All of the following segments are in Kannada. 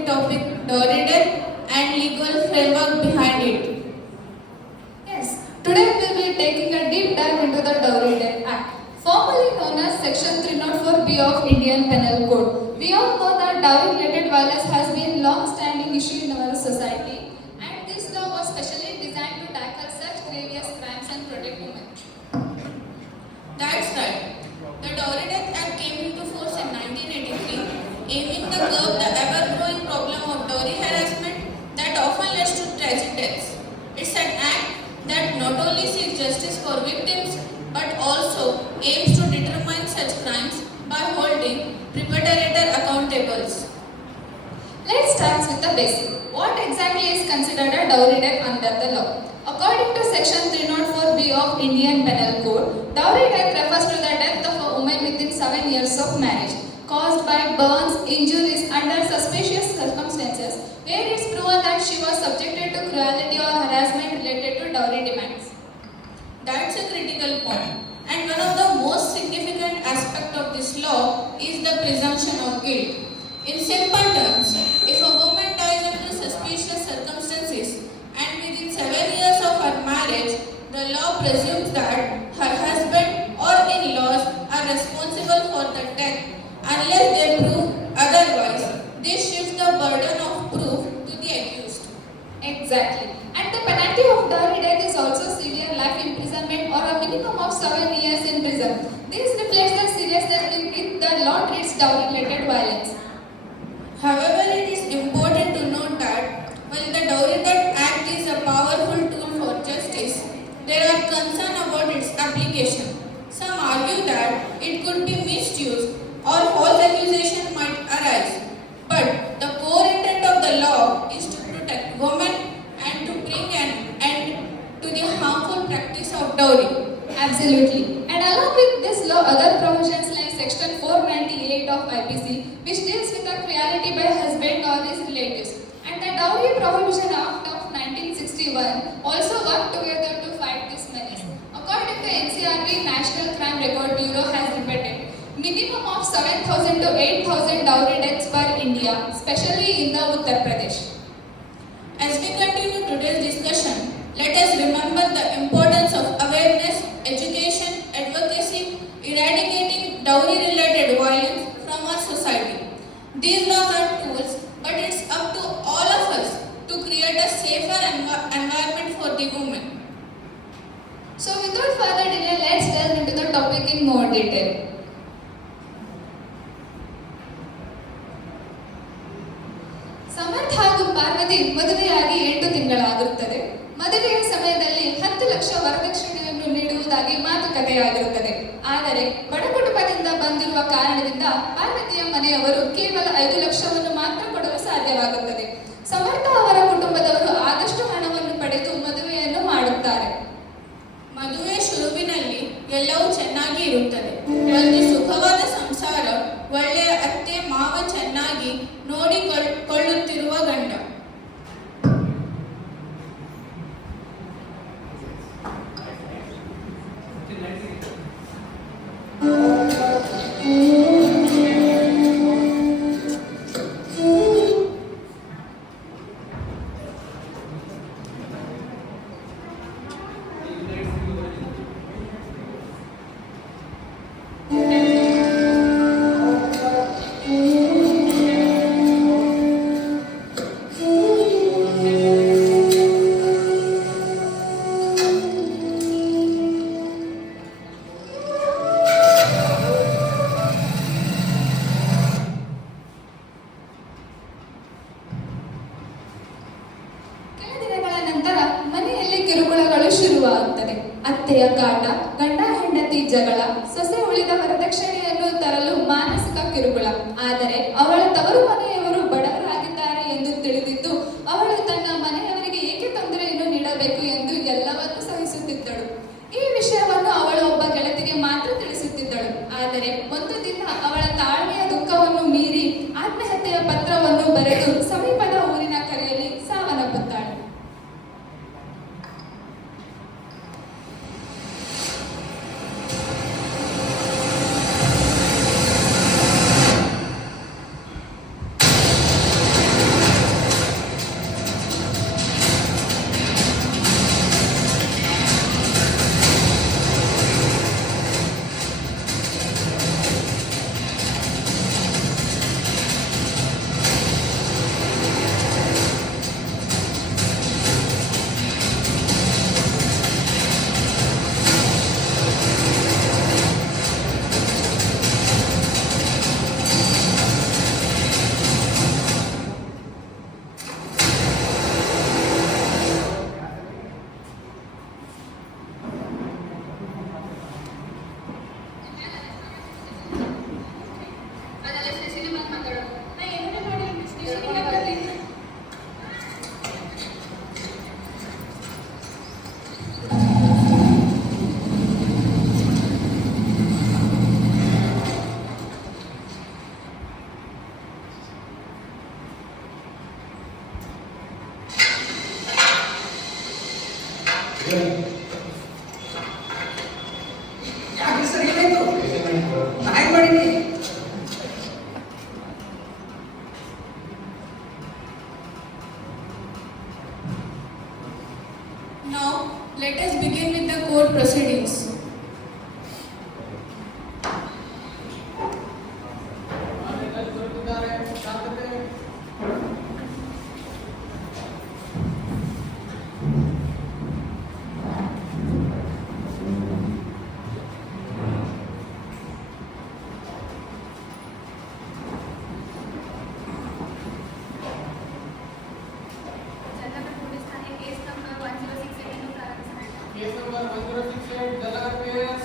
scientific topic dowry death and legal framework behind it. Yes, today we will be taking a deep dive into the Dowry Death Act, formerly known as Section 304B of Indian Penal Code. We all know that dowry-related violence has been a long-standing issue in our society, and this law was specially designed to tackle such grievous crimes and protect women. That's right. The Dowry Death Act came into force in 1983, aiming to curb the ever-growing problem of dowry harassment that often leads to tragic deaths. It's an act that not only seeks justice for victims but also aims to determine such crimes by holding perpetrators accountable. Let's start with the basic. What exactly is considered a dowry death under the law? According to Section 304B of Indian Penal Code, dowry death refers to the death of a woman within 7 years of marriage, caused by burns, injuries under suspicious circumstances, where it's proven that she was subjected to cruelty or harassment related to dowry demands. That's a critical point. And one of the most significant aspects of this law is the presumption of guilt. In simple terms, if a woman dies under suspicious circumstances and within 7 years of her marriage, the law presumes that her husband or in-laws are responsible for the death unless they prove otherwise. This shifts the burden of proof to the accused. Exactly. And the penalty of dowry death is also severe life imprisonment or a minimum of 7 years in prison. This reflects the seriousness with which the law treats dowry-related violence. However, it is important to note that while the Dowry Death Act is a powerful tool for justice, there are concerns about its application. Some argue that it could be misused or false accusation might arise. But the core intent of the law is to protect women and to bring an end to the harmful practice of dowry. Absolutely. And along with this law, other provisions like Section 498 of IPC, which deals with the cruelty by husband or his relatives, and the Dowry Prohibition Act of 1961 also work together to fight this menace. According to NCRB, National Crime Record Bureau has reported minimum of 7,000 to 8,000 dowry deaths per India, especially in the Uttar Pradesh. As we continue today's discussion, let us remember the importance of awareness, education, advocacy, eradicating dowry-related violence from our society. These laws are tools, but it's up to all of us to create a safer environment for the women. So without further delay, let's delve into the topic in more detail. Samarth ಹಾಗೂ ಪಾರ್ವತಿ ಮದುವೆಯಾಗಿ 8 ತಿಂಗಳಾಗಿರುತ್ತದೆ. ಮದುವೆಯ ಸಮಯದಲ್ಲಿ 10 ಲಕ್ಷ ವರದಕ್ಷಿಣೆಯನ್ನು ನೀಡುವುದಾಗಿ ಮಾತುಕತೆಯಾಗಿರುತ್ತದೆ. ಆದರೆ ಬಡ ಕುಟುಂಬದಿಂದ ಬಂದಿರುವ ಕಾರಣದಿಂದ ಪಾರ್ವತಿಯ ಮನೆಯವರು ಕೇವಲ 5 ಲಕ್ಷವನ್ನು ಮಾತ್ರ ಕೊಡಲು ಸಾಧ್ಯವಾಗುತ್ತದೆ. ಸಮರ್ಥ ಅವರ ಕುಟುಂಬದವರು ಆದಷ್ಟು ಹಣವನ್ನು ಪಡೆದು ಮದುವೆಯನ್ನು ಮಾಡುತ್ತಾರೆ. ಮದುವೆ ಶುರುವಿನಲ್ಲಿ ಎಲ್ಲವೂ ಚೆನ್ನಾಗಿ ಇರುತ್ತದೆ. ಒಂದು ಸುಖವಾದ ಸಂಸಾರ, ಒಳ್ಳೆಯ ಅತ್ತೆ ಮಾವ, ಚೆನ್ನಾಗಿ ನೋಡಿಕೊಳ್ಳುತ್ತಿರುವ ಗಂಡ. ಶುರುವಾಗುತ್ತದೆ. ಅತ್ತೆಯ ಕಾಟ, ಗಂಡ ಹೆಂಡತಿ ಜಗಳ, ಸೊಸೆ ಉಳಿದ ವರದಕ್ಷಿಣೆಯನ್ನು ತರಲು ಮಾನಸಿಕ ಕಿರುಕುಳ. ಆದರೆ ಅವಳ ತವರು ಮನೆಯವರು ಬಡವರಾಗಿದ್ದಾರೆ ಎಂದು ತಿಳಿದಿದ್ದು ಅವಳು ತನ್ನ ಮನೆಯವರಿಗೆ ಏಕೆ ತೊಂದರೆಯನ್ನು ನೀಡಬೇಕು ಎಂದು ಎಲ್ಲವನ್ನೂ ಸಹಿಸುತ್ತಿದ್ದಳು. ಈ ವಿಷಯವನ್ನು ಅವಳು ಒಬ್ಬ ಗೆಳತಿಗೆ ಮಾತ್ರ ತಿಳಿಸುತ್ತಿದ್ದಳು. ಆದರೆ ಒಂದು ದಿನ ಅವಳ ತಾಳ್ಮೆಯ ದುಃಖವನ್ನು ಮೀರಿ ಆತ್ಮಹತ್ಯೆಯ ಪತ್ರವನ್ನು ಬರೆದು ಸಮೀಪದ ಊರಿನ ಕೆರೆಯಲ್ಲಿ ಸಾವನ್ನಪ್ಪುತ್ತಾಳೆ. ಯಾಕೆ ಸರ್ ಏನಾಯ್ತು? ನಾ ಏನ್ ಮಾಡೀನಿ? Now, let us begin with the court proceedings. Janata police Thane case number 1068 ಅನ್ನು ಪ್ರಾರಂಭಿಸಲಾಗಿದೆ. Case number 1068 ಜಲಗರ್ PS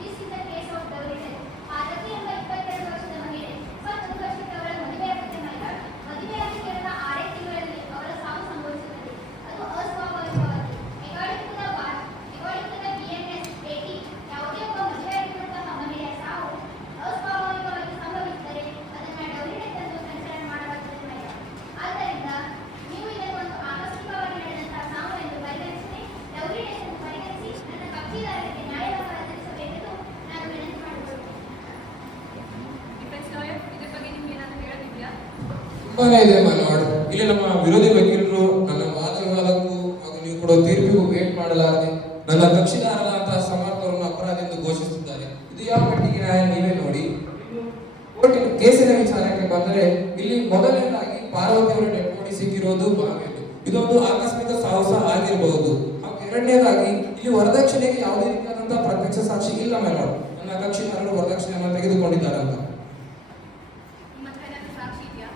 This is the case of dowry death. Parvati ಎಂಬ 22 ವರ್ಷದ ಮಹಿಳೆ 21 ವರ್ಷಕ್ಕೆ ಅವಳ ಮದುವೆಯಾಗುತ್ತೆ ಮಹಿಳೆ. ಮದುವೆಯಾಗಿ ಕೇವಲ 6 ತಿಂಗಳಲ್ಲಿ ಅವಳ ಸಾವು ಸಂಭವಿಸುತ್ತದೆ. ಅದು ಅಸ್ವಾಭಾವಿಕವಾಗಿ. According to the BNS 80, ಯಾವುದೇ ಒಬ್ಬ ಮದುವೆಯಾಗಿರುವಂತಹ ಮಹಿಳೆಯ ಸಾವು ಅಸ್ವಾಭಾವಿಕವಾಗಿ ಸಂಭವಿಸಿದರೆ ಅದನ್ನು ಡೌರಿ ಡೆತ್ ಎಂದು ಕನ್ಸಿಡರ್ ಮಾಡಲಾಗುತ್ತದೆ ಮಹಿಳೆ. ಆದ್ದರಿಂದ ನೀವು ಇದನ್ನು ಒಂದು ಆಕಸ್ಮಿಕವಾಗಿ ನಡೆದಂತಹ ಸಾವು ಎಂದು ಪರಿಗಣಿಸಿ ಡೌರಿ ಡೆತ್ ಎಂದು ಪರಿಗಣಿಸಿ ನನ್ನ ಕಕ್ಷಿದಾರರಿಗೆ ನ್ಯಾಯವನ್ನು ಒದಗಿಸಬೇಕೆಂದು ನಾನು ವಿನಂತಿ ಮಾಡಿಕೊಳ್ಳುತ್ತೇನೆ. ಡಿಫೆನ್ಸ್ ಲಾಯರ್, ಇದರ ಬಗ್ಗೆ ನಿಮ್ಗೆ ಏನಾದರೂ ಹೇಳೋದಿದೆಯಾ? ತುಂಬಾನೇ ಇದೆ ಮನೋಡ್. ಇಲ್ಲಿ ನಮ್ಮ ವಿರೋಧಿ ವಕೀಲರು ನನ್ನ ವಾದ ವಿವಾದಕ್ಕೂ ಹಾಗೂ ನೀವು ಕೊಡೋ ತೀರ್ಪಿಗೂ ವೇಟ್ ಮಾಡಲಾರದೆ ನನ್ನ ಕಕ್ಷಿದಾರರಾದಂತಹ ಸಮರ್ಥರನ್ನು ಅಪರಾಧಿ ಎಂದು ಘೋಷಿಸಿದ್ದಾರೆ. ಇದು ಯಾವ ಮಟ್ಟಿಗೆ ನ್ಯಾಯ ನೀವೇ ನೋಡಿ. ಕೋರ್ಟಿನ ಕೇಸಿನ ವಿಚಾರಕ್ಕೆ ಬಂದರೆ ಇಲ್ಲಿ ಮೊದಲನೇದಾಗಿ ಪಾರ್ವತಿ ಅವರ ಡೆಡ್ ಬಾಡಿ ಸಿಕ್ಕಿರೋದು ಬಾವಿಯಲ್ಲಿ. ಇದೊಂದು ಆಕಸ್ಮಿಕ ಸಾವು ಸಹ ಆಗಿರಬಹುದು. ಹಾಗೂ ಎರಡನೇದಾಗಿ ಇಲ್ಲಿ ವರದಕ್ಷಿಣೆಗೆ ಯಾವುದೇ ರೀತಿಯಾದಂತಹ ಪ್ರತ್ಯಕ್ಷ ಸಾಕ್ಷಿ ಇಲ್ಲ ಮನೋಡ್. ನನ್ನ ಕಕ್ಷಿದಾರರು ವರದಕ್ಷಿಣೆಯನ್ನು ತೆಗೆದುಕೊಂಡಿದ್ದಾರೆ ಅಂತ. ನಿಮ್ಮ ಹತ್ರ ಏನಾದರೂ ಸಾಕ್ಷಿ ಇದೆಯಾ?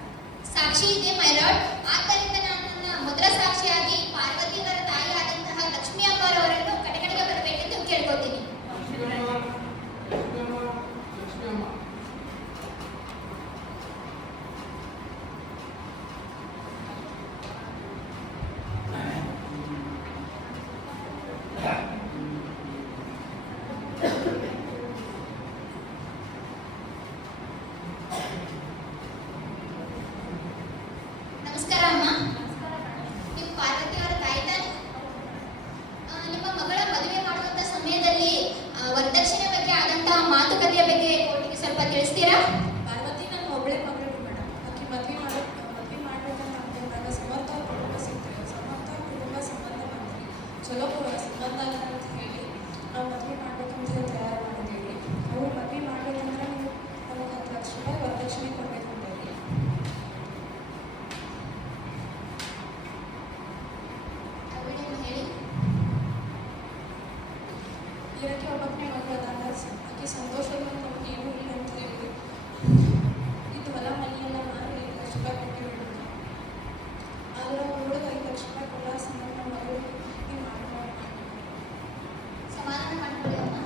ಸಾಕ್ಷಿ ಇದೆ ಮೈ ಲಾರ್ಡ್. ಆದ್ದರಿಂದ ನಾನು ನನ್ನ ಮೊದಲ ಸಾಕ್ಷಿಯಾಗಿ ಪಾರ್ವತಿಯವರ ತಾಯಿಯಾದಂತಹ ಲಕ್ಷ್ಮೀ ಅಮ್ಮರವರನ್ನು ಕಡೆಗೆ ಬರಬೇಕೆಂದು ಕೇಳ್ಕೊತೀನಿ. ನಮಸ್ಕಾರ ಅಮ್ಮ. ನೀವು ಪಾರ್ವತಿಯವರ ತಾಯಿ ತಾನೆ? ನಿಮ್ಮ ಮಗಳ ಮದುವೆ ಮಾಡುವಂತ ಸಮಯದಲ್ಲಿ ವರದಕ್ಷಿಣೆ ಬಗ್ಗೆ ಆದಂತಹ ಮಾತುಕತೆಯ ಬಗ್ಗೆ ಕೋರ್ಟಿಗೆ ಸ್ವಲ್ಪ ತಿಳಿಸ್ತೀರಾ? ಪಾರ್ವತಿ ನನ್ನ ಒಬ್ಬಳೆ ಮಗಳು ಮೇಡಮ್. ಆಕೆ ಮದುವೆ ಮಾಡ್ಬೇಕಂತ ಅಂದಾಗ ಸಮರ್ಥ ಅವ್ರ ಕುಟುಂಬ ಸಿಗ್ತಾರೆ. ಸಮರ್ಥ ಅವ್ರ ಕುಟುಂಬ ಸಂಬಂಧ ಬಂದ್ರಿ ಚಲೋ ಸಂಬಂಧ ಅಂತ ಹೇಳಿ ನಾವು ಮದುವೆ ಮಾಡ್ಬೇಕಂತ ಹೇಳಿ ತಯಾರು ಮಾಡಿದ್ದೀವಿ. ಅವ್ರು ಮದುವೆ ಮಾಡ್ಬೇಕಂದ್ರೆ ನೀವು ನಮಗೆ 10 ಲಕ್ಷ ರೂಪಾಯಿ ವರದಕ್ಷಿಣೆ ಕೊಡ್ಬೇಕು ಅಂತೇಳಿ. ಅವಿಡಮ್ಮ ಹೇಳಿ. ಇದಕ್ಕೆ ಒಬ್ಬನೇ ಮಗಳು ಅದಾಗ ಆಕೆ ಸಂತೋಷದಿಂದ ನಮ್ಗೆ ಏನೂ ಇಲ್ಲ ಅಂತ ಹೇಳಿ ಇದು ಹೊಲ ಮನೆಯೆಲ್ಲ ಮಾರಿ 5 ಲಕ್ಷ ರೂಪಾಯಿ ಕೊಟ್ಟು ಬಿಡೋದು. ಆದ್ರೆ ಅವ್ರು ಹುಡುಗ 5 ಲಕ್ಷ ರೂಪಾಯಿ ಕೊಡೋ ಸಂಬಂಧ ಮಗಳು ಹಿಂಗೆ ಮಾಡ್ಕೊಂಡು ಸಮಾಧಾನ ಮಾಡಿಕೊಳ್ಳಿ ಅಮ್ಮ.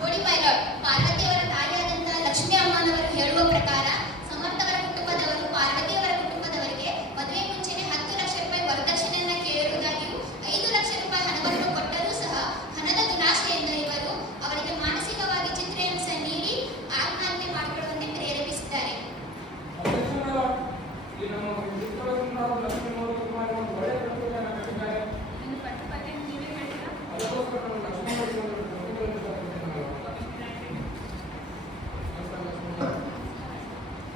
ನೋಡಿ ಮೈ ಲಾರ್ಡ್, ಪಾರ್ವತಿಯವರ ತಾಯಿಯಾದಂತಹ ಲಕ್ಷ್ಮೀ ಅಮ್ಮನವರು ಹೇಳುವ ಪ್ರಕಾರ ಸಮರ್ಥವರ ಕುಟುಂಬದವರು ಪಾರ್ವತಿಯವರ ಕುಟುಂಬದವರಿಗೆ ಮದುವೆ ಮುಂಚೆನೆ 10 ಲಕ್ಷ ರೂಪಾಯಿ ವರದಕ್ಷಿಣೆಯನ್ನ ಕೇಳಿರುವುದಾಗಿಯೂ 5 ಲಕ್ಷ ರೂಪಾಯಿ ಹಣವನ್ನು ಕೊಟ್ಟರೂ ಸಹ ಹಣದ ದುರಾಶೆಯಿಂದ ಇವರು ಅವರಿಗೆ ಮಾನಸಿಕವಾಗಿ ಚಿತ್ರಹಿಂಸೆ ನೀಡಿ ಆತ್ಮಹತ್ಯೆ ಮಾಡಿಕೊಳ್ಳುವಂತೆ ಪ್ರೇರೇಪಿಸಿದ್ದಾರೆ. ಇನ್ನು ಪಟ್ಟ ಬಗ್ಗೆ ನೀವೇ ಹೇಳ್ತೀರಾ?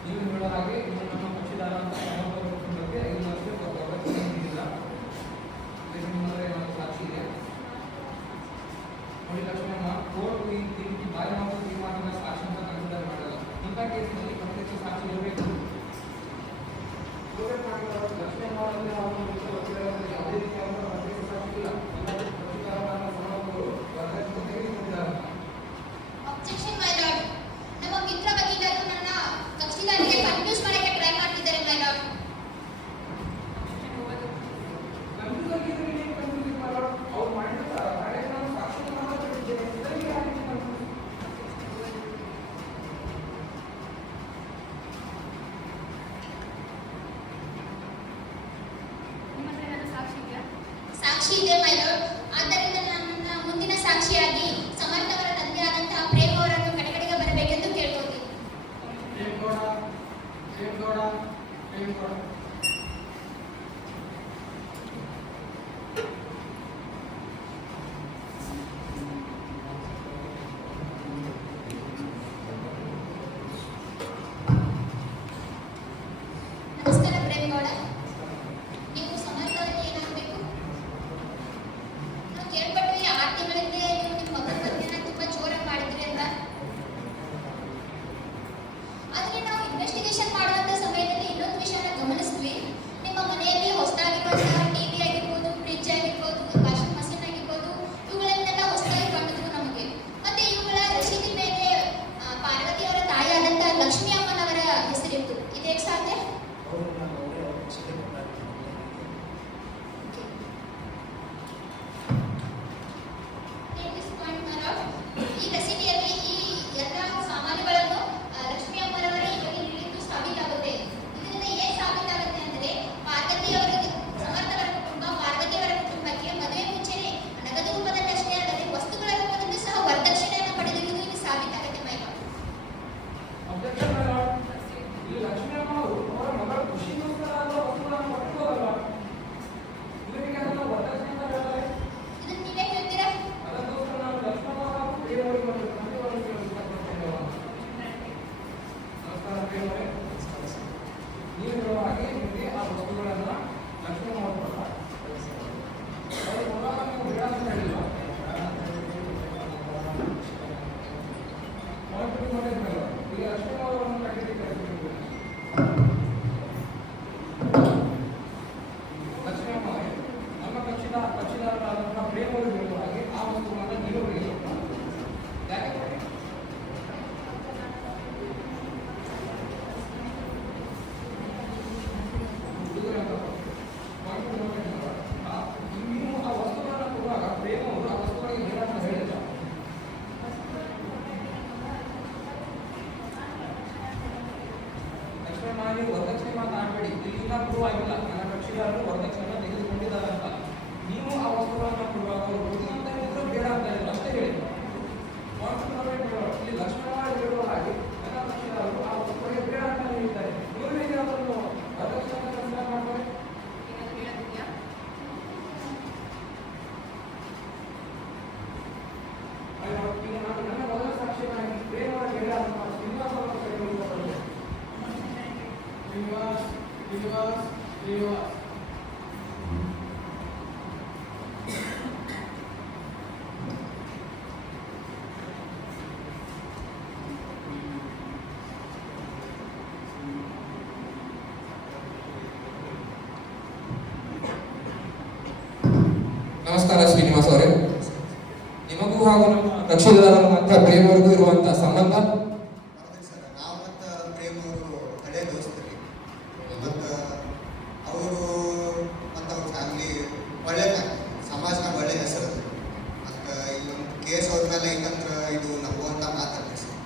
ನೀವು ಹೇಳೋ ಹಾಗೆ ಇನ್ನು ನಮ್ಮ ಕಕ್ಷಿದಾರ ಅಂತ ಸಮರ್ಪಕ ಕುಟುಂಬಕ್ಕೆ 5 ಲಕ್ಷ ವರದಕ್ಷಿಣೆ ನೀಡಿಲ್ಲ. ಇದಕ್ಕೆ ನಿಮ್ಮಲ್ಲಿ ಏನಾದರೂ ಸಾಕ್ಷಿ ಇದೆ? ನೋಡಿ ಲಕ್ಷ್ಮಮ್ಮ, ಕೋರ್ಟ್ ಈ ತೀರ್ಪು ಬಾಯಿ ಮಾತು ತೀರ್ಮಾನದ ಸಾಕ್ಷಿ ಅಂತ ಕನ್ಸಿಡರ್ ಮಾಡಲ್ಲ. ಇಂಥ ಕೇಸಿನಲ್ಲಿ ಪ್ರತ್ಯಕ್ಷ ಸಾಕ್ಷಿ ಇರಬೇಕು. ಕೋರ್ಟ್ ಮಾಡಿದ ಲಕ್ಷ್ಮಮ್ಮ ಅವರಲ್ಲಿ ಅವರ ವಕೀಲರಲ್ಲಿ ಯಾವುದೇ ರೀತಿಯಾದ ಪ್ರತ್ಯಕ್ಷ ಸಾಕ್ಷಿ ಇಲ್ಲ. ಎಲ್ಲರೂ ಕಕ್ಷಿದಾರರಾದ ಸಮರ್ಪಕರು ವರದಕ್ಷಿಣೆ ತೆಗೆದುಕೊಂಡಿದ್ದಾರೆ. Objection my lord. ನಮ್ಮ ಮಿತ್ರ ವಕೀಲರು ನನ್ನ ಕಕ್ಷಿದಾರರಿಗೆ ಕನ್ಫ್ಯೂಸ್ ಮಾಡಕ್ಕೆ ಟ್ರೈ ಮಾಡ್ತಿದ್ದಾರೆ ಮೈ ಲಾರ್ಡ್. ಕಂಪ್ಯೂಟರ್ ಇದರಲ್ಲಿ ಕಂಪ್ಯೂಟರ್ ಮಾಡೋದು ಅವ್ರು ಮಾಡಿದ ಕಾರ್ಯಕ್ರಮ ಸಾಕ್ಷಿ ಮಾಡಬೇಕಿದೆ. ಇದರಲ್ಲಿ ಯಾಕೆ ಸಾಕ್ಷಿ ಇದೆ ಮೈ ಲಾರ್ಡ್. ಆದ್ದರಿಂದ ನನ್ನ ಮುಂದಿನ ಸಾಕ್ಷಿಯಾಗಿ ಸಮರ್ಥ ಅವರ ತಂದೆ ಆದಂತಹ ಪ್ರೇಮ್ ಅವರನ್ನು ಕಡೆಕಡೆಗೆ ಬರಬೇಕೆಂದು ಕೇಳ್ಕೊತೀನಿ. ನಮಸ್ಕಾರ ಪ್ರೇಮ್ ಗೌಡ. ನೀವು ಸಮರ್ಥ ಅವರಿಗೆ ಏನಾಗಬೇಕು? ನಾವು ಕೇಳ್ಪಟ್ವಿ 6 ತಿಂಗಳಿಂದ ನೀವು ನಿಮ್ಮ ಮಗನ ಮದುವೆನ ತುಂಬಾ ಜೋರಾಗಿ ಮಾಡಿದ್ರಿ ಅಂತ. ಆದ್ರೆ ನಾವು ಇನ್ವೆಸ್ಟಿಗೇಷನ್ ಮಾಡುವಂತ ಸಮಯದಲ್ಲಿ ಇನ್ನೊಂದು ವಿಷಯನ ಗಮನಿಸಿದ್ವಿ. ನಿಮ್ಮ ಮನೆಯಲ್ಲಿ ಹೊಸದಾಗಿರುವಂತಹ ಟಿವಿ ಆಗಿರ್ಬೋದು, ಫ್ರಿಡ್ಜ್ ಆಗಿರ್ಬೋದು, ವಾಷಿಂಗ್ ಮಷೀನ್ ಆಗಿರ್ಬೋದು, ಇವುಗಳನ್ನೆಲ್ಲ ಹೊಸದಾಗಿ ಕಂಡಿದ್ವು ನಮಗೆ. ಮತ್ತೆ ಇವುಗಳ ರಸೀದಿ ಮೇಲೆ ಪಾರ್ವತಿ ಅವರ ತಾಯಿಯಾದಂತಹ ಲಕ್ಷ್ಮೀ ಅಮ್ಮನವರ ಹೆಸರಿತ್ತು. ಇದೇಕೆ ಸಾಧ್ಯ? Take this point, my lord. ಈ ರಸೀದಿಯಲ್ಲಿ ಈ ಎಲ್ಲ ಸಾಮಾನುಗಳನ್ನು ಲಕ್ಷ್ಮೀ ಅಮ್ಮನವರ ಇವಾಗ ನೀಡಿದ್ದು ಸಾಬೀತಾಗುತ್ತೆ. ಇದರಿಂದ ಏನ್ ಸಾಬೀತಾಗುತ್ತೆ ಅಂದ್ರೆ ಪಾರ್ವತಿಯವರ ಸಮರ್ಥವರ ಕುಟುಂಬ ಪಾರ್ವತಿಯವರ ಕುಟುಂಬಕ್ಕೆ ಮದುವೆ ಮುಂಚೆನೆ ನಗದು ರೂಪದಲ್ಲಿ ಅಷ್ಟೇ ಅಲ್ಲದೆ ವಸ್ತುಗಳ ರೂಪದಲ್ಲಿ ಸಹ ವರದಕ್ಷಿಣೆಯನ್ನು ಪಡೆದಿರುವುದು ಇಲ್ಲಿ ಸಾಬೀತಾಗುತ್ತೆ my lord. Objection my lord. ಈ ಲಕ್ಷ್ಮೀ ಅಮ್ಮ ಅವರ ಮಗಳ ಖುಷಿಗೋಸ್ಕರ ಆದ ವಸ್ತುಗಳನ್ನು ಕೊಟ್ಟಿರೋದಲ್ಲ. ಇವರಿಗೆ ಅದನ್ನು ವರದಕ್ಷಿಣೆ ಅಂತ ಹೇಳ್ತಾರೆ. ಇದನ್ನ ನೀವೇ ಹೇಳ್ತೀರಾ? ಅದಕ್ಕೋಸ್ಕರ ನಾನು ಲಕ್ಷ್ಮೀ ಅಮ್ಮ ಹಾಗೂ ಪ್ರಿಯವರಿಗೆ ಮತ್ತು ತಂದೆಯವರಿಗೆ ಇಷ್ಟಪಡ್ತೇನೆ. ನಮಸ್ಕಾರ ಪ್ರಿಯವರೇ. ನೀವು ಹೇಳುವ ಹಾಗೆ ನಿಮಗೆ ಆ ವಸ್ತುಗಳನ್ನು ಲಕ್ಷ್ಮೀ ಅಮ್ಮ ಅವರು ಕೊಡ್ತಾರೆ. ಅವರು ಕೊಡುವಾಗ ನೀವು ಬೇಡ ಅಂತ ಹೇಳಿಲ್ಲ. ಈಗ ಲಕ್ಷ್ಮೀ ಅಮ್ಮ ಅವರನ್ನು ಕಟ್ಟಿಗೆ ಕರೆಸಿದ್ದೀವಿ. ಲಕ್ಷ್ಮೀ ಅಮ್ಮ ಅವರೇ, ನಮ್ಮ ಕಕ್ಷಿದಾರರಾದಂತಹ ಪ್ರೇಮ್ ಅವರು ಹೇಳುವ ಹಾಗೆ ಆ ವಸ್ತುವನ್ನು ನೀವರಿಗೆ ಯಾಕೆ ಕೊಡಿ? ನೀವು ಆ ವಸ್ತುಗಳನ್ನು ಕೊಡುವಾಗ ಪ್ರೇಮ್ ಅವರು ಆ ವಸ್ತುಗಳಿಗೆ ಬೇಡ ಅಂತ ಹೇಳಿಲ್ಲ. ಲಕ್ಷ್ಮೀ ಅಮ್ಮ, ನೀವು ವರದಕ್ಷಿಣೆ ಮಾತಾಡಬೇಡಿ. ಇಲ್ಲಿನ ಪ್ರೂವ್ ಆಗಿಲ್ಲ ನನ್ನ ಕಕ್ಷಿದಾರರು ವರದಕ್ಷಿಣೆ ತೆಗೆದುಕೊಂಡಿದ್ದಾರೆ ಅಂತ. ನೀವು ಆ ವಸ್ತುಗಳನ್ನು ಕೊಡುವಾಗ ಅವರು ಕೊಡಿ ಅಂತ ಹೇಳಿದ್ರು, ಬೇಡ ಅಂತ ಹೇಳಿದ್ರು ಅಷ್ಟೇ ಹೇಳಿ. ಇಲ್ಲಿ ಲಕ್ಷ್ಮೀ ಅಮ್ಮ ಹೇಳುವ ಹಾಗೆ ನನ್ನ ಕಕ್ಷಿದಾರರು ಆ ವಸ್ತುಗಳಿಗೆ ಬೇಡ ಅಂತ ಹೇಳಿದ್ದಾರೆ. ಇವರು ಹೇಗೆ ಅದನ್ನು ವರದಕ್ಷಿಣೆ ಕನ್ಸಿಡರ್ ಮಾಡ್ತಾರೆ? ಈಗ ನಾನು ನನ್ನ ಮೊದಲ ಸಾಕ್ಷಿಯಾಗಿ ಪ್ರೇಮ ಗೆಳೆಯ ಶ್ರೀನಿವಾಸ ಅವರ ಕೈಗೊಳ್ಳುತ್ತೇನೆ. ಶ್ರೀನಿವಾಸ್. ನಮಸ್ಕಾರ ಶ್ರೀನಿವಾಸ್ ಅವರೇ. ನಿಮಗೂ ಹಾಗೂ ನಮ್ಮ ಕಕ್ಷಿದಾರರ ಮತ್ತು ಪ್ರೇಮ್ ಅವರಿಗೂ ಇರುವಂತಹ ಸಂಬಂಧ ಹೌದು ಸರ್. ನಾವು ಮತ್ತು ಪ್ರೇಮ್ ಅವರು ಹಳೆಯ ದೋಸ್ತರಿ. ಮತ್ತು ಅವರು ಮತ್ತು ಅವ್ರ ಫ್ಯಾಮಿಲಿ ಒಳ್ಳೆ ಸಮಾಜನಾಗ ಒಳ್ಳೆ ಹೆಸರು. ಮತ್ತು ಈ ಒಂದು ಕೇಸ್ ಅವ್ರ ಮೇಲೆ ಐತಂದ್ರೆ ಇದು ನಂಬುವಂಥ ಮಾತಾಡ್ತೀವಿ sir.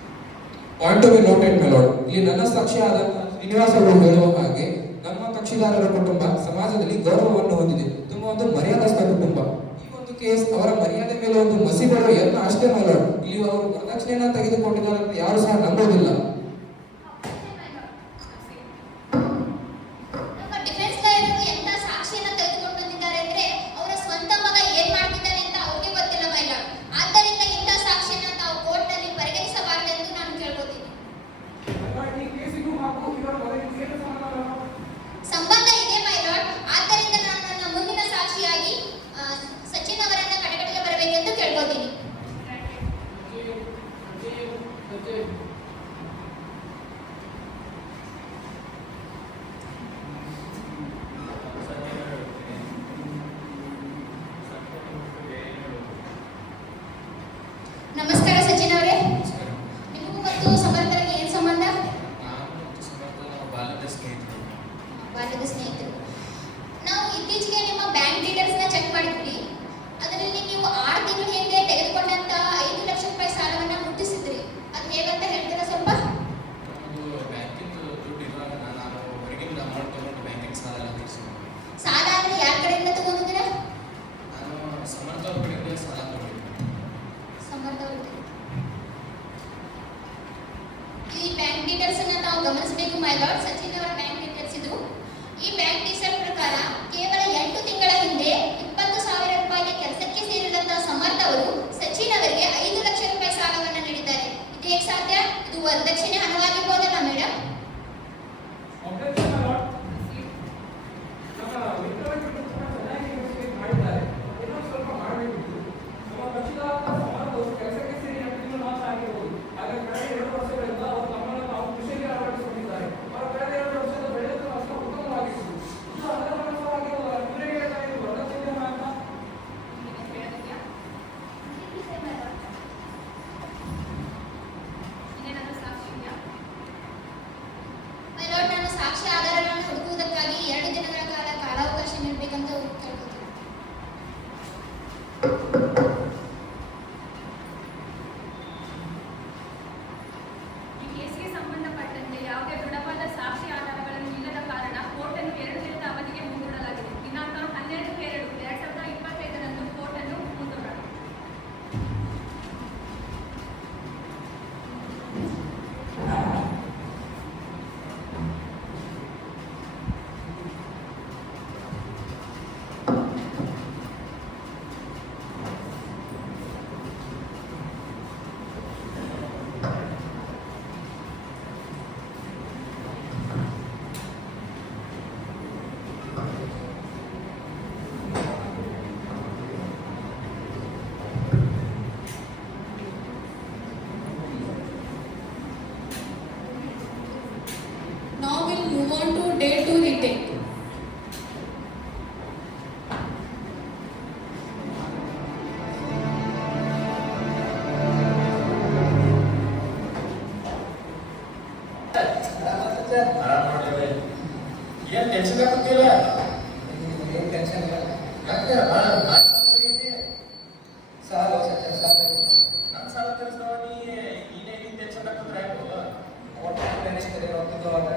Point to be noted my lord. ಇಲ್ಲಿ ನನ್ನ ಸಾಕ್ಷಿಯಾದ ಶ್ರೀನಿವಾಸ್ ಅವರು ಹೇಳುವ ಹಾಗೆ ನಮ್ಮ ಕಕ್ಷಿದಾರರ ಕುಟುಂಬ ಸಮಾಜದಲ್ಲಿ ಗೌರವವನ್ನು ಹೊಂದಿದೆ. ತುಂಬಾ ಒಂದು ಮರ್ಯಾದಸ್ಥ ಕುಟುಂಬ. ಈ ಒಂದು ಕೇಸ್ ಅವರ ಮರ್ಯಾದೆ ಮೇಲೆ ಒಂದು ಮಸಿ ಬರುವ ಯತ್ನ ಅಷ್ಟೇ ಮೈ ಲಾರ್ಡ್. ಇಲ್ಲಿ ಅವರು ವರದಕ್ಷಿಣೆಯನ್ನು ತೆಗೆದುಕೊಂಡಿದ್ದಾರೆ ಅಂತ ಯಾರು ಸಹ ನಂಬೋದಿಲ್ಲ. ನಮ್ಮ ಡಿಫೆನ್ಸ್ ಲಾಯರ್ ಎಂತ ಸಾಕ್ಷಿಯನ್ನ ತೆಗೆದುಕೊಂಡು ಬಂದಿದ್ದಾರೆ ಅಂದ್ರೆ ಅವರ ಸ್ವಂತ ಮಗ ಏನ್ ಮಾಡ್ತಿದ್ದಾನೆ ಅಂತ ಅವ್ರಿಗೆ ಗೊತ್ತಿಲ್ಲ ಮೈ ಲಾರ್ಡ್. ಆದ್ದರಿಂದ ಇಂಥ ಸಾಕ್ಷಿಯನ್ನ ತಾವು ಕೋರ್ಟ್ನಲ್ಲಿ ಪರಿಗಣಿಸಬಾರದೆಂದು ನಾನು ಕೇಳ್ಕೊತೀನಿ. ಈ ಕೇಸಿಗೂ ಹಾಗೂ ಇವರ ಮದುವೆಗೆ ಏನು ಸಂಬಂಧ? ಸಂಬಂಧ ಇದೆ ಮೈ ಲಾರ್ಡ್. ಆದ್ದರಿಂದ ನಾನು ನನ್ನ ಮುಂದಿನ ಸಾಕ್ಷಿಯಾಗಿ ಸಚಿನ್ ಅವರನ್ನ ಕಡೆಗಡೆಗೆ ಬರಬೇಕೆಂದು ಕೇಳ್ಕೊತೀನಿ. ನಮಸ್ಕಾರ ಸಚಿನ್ ಅವರೇ. ನಿಮಗೂ ಮತ್ತು ಸಮರ್ಥರಿಗೆ ಏನು ಸಂಬಂಧ? ಬಾಲ್ಯದ ಸ್ನೇಹಿತರು. ನಾವು ಇತ್ತೀಚೆಗೆ ನಿಮ್ಮ ಬ್ಯಾಂಕ್ ಡೀಟೇಲ್ಸ್ ನ ಚೆಕ್ ಮಾಡಿದ್ವಿ. ಅದರಲ್ಲಿ ನೀವು 6 ತಿಂಗಳ ಹಿಂದೆ ತೆಗೆದುಕೊಂಡಂತ 5 ಲಕ್ಷ ರೂಪಾಯಿ ಸಾಲವನ್ನ ಮುಟ್ಟಿಸಿದ್ರಿ. ಅದು ಹೇಗಂತ ಹೇಳ್ತೀರಾ ಸ್ವಲ್ಪ? ಸಾಲ ಅಂದ್ರೆ ಯಾರ ಕಡೆಯಿಂದ ತಗೊಂಡಿದ್ದೀರಾ? ಡೀಟೇಲ್ಸ್ ಅನ್ನ ತಾವು ಗಮನಿಸಬೇಕು ಮೈ ಲಾರ್ಡ್. ಸಚಿನ್ ಅವರ ಬ್ಯಾಂಕ್ ಡೀಟೇಲ್ಸ್ ಇದು. ಈ ಬ್ಯಾಂಕ್ ಡೀಟೇಲ್ಸ್ ಪ್ರಕಾರ ಕೇವಲ 8 ತಿಂಗಳ ಹಿಂದೆ 20,000 ರೂಪಾಯಿಗೆ ಕೆಲಸಕ್ಕೆ ಸೇರಿದಂತಹ ಸಮರ್ಥ ಅವರು ಸಚಿನ್ ಅವರಿಗೆ 5 ಲಕ್ಷ ರೂಪಾಯಿ ಸಾಲವನ್ನು ನೀಡಿದ್ದಾರೆ. ಇದು ಹೇಗೆ ಸಾಧ್ಯ? ಇದು ವರದಕ್ಷಿಣೆ ಹಣವಾಗಿರ್ಬೋದಲ್ಲ ಮೇಡಮ್? Objection, my lord. ನಮ್ಮ ವಿಕ್ರಮಕ್ಕೆ ಚೆನ್ನಾಗಿ ಇನ್ವೆಸ್ಟಿಗೇಟ್ ಮಾಡಿದ್ದಾರೆ. ಇನ್ನೊಂದು ಸ್ವಲ್ಪ ಮಾಡಬೇಕಿತ್ತು. ನಮ್ಮ ಕಕ್ಷಿದಾರ ಸಮರ್ಥರು ಕೆಲಸಕ್ಕೆ ಸೇರಿ 8 ತಿಂಗಳು ಮಾತ್ರ ಆಗಿರಬಹುದು. ಹಾಗಾಗಿ ಕಳೆದ 2 ವರ್ಷಗಳಿಂದ ಅವರು ತಮ್ಮನ್ನು ತಾವು ಕೃಷಿಗೆ ಅಳವಡಿಸಿಕೊಂಡಿದ್ದಾರೆ. ಅವರ ಕಳೆದ 2 ವರ್ಷದ ಬೆಳೆಯುವ ಅಷ್ಟು ಉತ್ತಮವಾಗಿತ್ತು. ಇದು ಅನಗಮನವಾಗಿರುವ ಇವರಿಗೆ ಇದು ವರದಕ್ಷಿಣೆ ಅಂತ ಮೈ ಲಾರ್ಡ್, ನಾನು ಸಾಕ್ಷಿ ಆಧಾರಗಳನ್ನು ಹುಡುಕುವುದಕ್ಕಾಗಿ 2 ದಿನಗಳ ಕಾಲ ಕಾಲಾವಕಾಶ ನೀಡಬೇಕಂತ ಕೇಳ್ಕೊತೀನಿ. ಈ ಕೇಸ್ಗೆ ಸಂಬಂಧಪಟ್ಟಂತೆ ಯಾವುದೇ ದೃಢವಾದ ಸಾಕ್ಷಿ ಆಧಾರಗಳನ್ನು ಇಲ್ಲದ ಕಾರಣ ಕೋರ್ಟ್ ಅನ್ನು 2 ದಿನದ ಅವಧಿಗೆ ಮುಂದೂಡಲಾಗಿದೆ. ದಿನಾಂಕ 12/2/2025 ಕೋರ್ಟ್ ಅನ್ನು ಮುಂದೂಡಲಾಗಿದೆ. Now we'll move on to day 2 retake. ಏನ್ ಟೆನ್ಷನ್ ಆಗ್ತಿಲ್ಲ? ಏನು ಟೆನ್ಷನ್ ಇಲ್ಲ. ಯಾಕೆ ಸಾಲ ನನ್ನ ಸಾಲ ತೀರಿಸ್ತಾವ ನೀನೇ ಟೆನ್ಷನ್ ಆಗ್ತದ್ರೆ ಯಾಕೆ? ಒಟ್ಟು ನೆನೆಸ್ತಾರೆ ರೊಕ್ಕದ್ದು ಅವಾಗ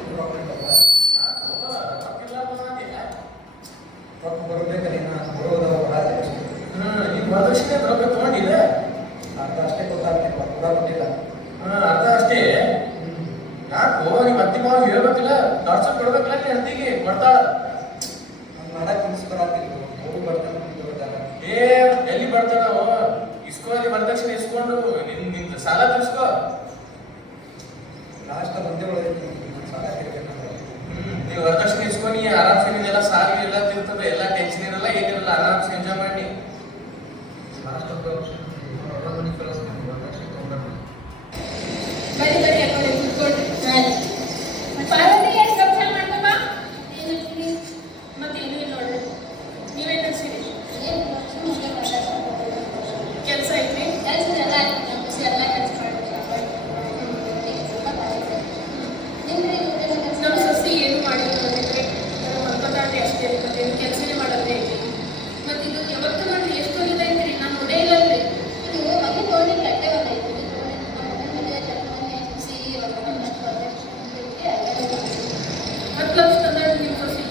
ಇದು ರೊಕ್ಕ ಇರ್ತಲ್ಲ. ರೊಕ್ಕ ಬರಬೇಕಲ್ಲ ಇನ್ನು ಬರೋದು ಈಗ ವರದಕ್ಷಿಣೆ ರೊಕ್ಕ ತಗೊಂಡಿದೆ ಅರ್ಧ ಅಷ್ಟೇ ಗೊತ್ತಾಗ್ತಿಲ್ಲ ಪೂರ ಕೊಟ್ಟಿಲ್ಲ. ಅರ್ಧ ಅಷ್ಟೇ. ಯಾಕೋ ನಿಮ್ಮ ಅತ್ತಿ ಮಾವ ಹೇಳ್ಬೇಕಿಲ್ಲ, ಟಾರ್ಚರ್ ಕೊಡ್ಬೇಕಿಲ್ಲ ನೀ ಅತ್ತಿಗೆ ಕೊಡ್ತಾಳ. ನಾನು ಮಾಡಕ್ಕೆ ಮುನ್ಸಿಪಲ್ ಹೋಗಿ ಬರ್ತಾನೆ ಗೊತ್ತಾಗ. ಎಲ್ಲಿ ಬರ್ತಾನ ಇಸ್ಕೋ, ಅಲ್ಲಿ ವರದಕ್ಷಿಣೆ ಇಸ್ಕೊಂಡು ನಿಂದ ಸಾಲ ತೀರ್ಸ್ಕೋ. ಲಾಸ್ಟ್ ಒಂದೇ ಒಳಗೆ ಸಾಲ ತಿರ್ಬೇಕಂದ್ರೆ ನೀವು ವರದಕ್ಷಿಣೆ ಇಸ್ಕೊಂಡು ಆರಾಮ್ಸೆ ನಿಮ್ದೆಲ್ಲ ಸಾಲ ಎಲ್ಲ ತಿರ್ತದೆ, ಎಲ್ಲ ಟೆನ್ಷನ್ ಇರಲ್ಲ, ಏನಿರಲ್ಲ, ಆರಾಮ್ಸೆ ಎಂಜಾಯ್ ಮಾಡಿ. ಲಾಸ್ಟ್ ಒಂದು ಮುನ್ಸಿಪಲ್ ವರದಕ್ಷಿಣೆ ತೊಗೊಂಡ್ಬರ್ತೀನಿ. ಬರೀ ಬರೀ ಯಾಕಂದ್ರೆ ಕುತ್ಕೊಂಡು ಪಾರ್ವತಿ ಏನು ಕೆಲಸ ಮಾಡ್ಕಮ್ಮ? ಮತ್ತೇನು ಇಲ್ಲ ನೋಡ್ರಿ. ನೀವೇನು ಕಳ್ಸಿರಿ? ಕೆಲಸ ಐತ್ರಿ? ಕೆಲಸದೆಲ್ಲ ಎಲ್ಲ ಕೆಲಸ ನಮ್ಮ ಸೊಸಿ ಏನು ಮಾಡಿಲ್ಲ ನೋಡಿದ್ರಿ. ಮಲ್ಕೋತಾಡ್ರಿ ಅಷ್ಟೇ, ಮತ್ತೇನು ಕೆಲಸನೇ ಮಾಡೋದೇ ಐತಿ. ಮತ್ತು ಇದು ಯಾವತ್ತು ನೋಡ್ರಿ ಎಷ್ಟು ಹೊಲಿದ ಐತ್ರಿ, ನಾನು ನೋಡೇ ಇಲ್ಲಲ್ರಿ. ಇದು ಮನೆ ನೋಡಿ ಕಟ್ಟೆ ಬಂದೈತಿ. ಹತ್ತು ಲಕ್ಷ ತಂದಾಡ್ರಿ ನಿಮ್ಮ ಸೊಸಿ.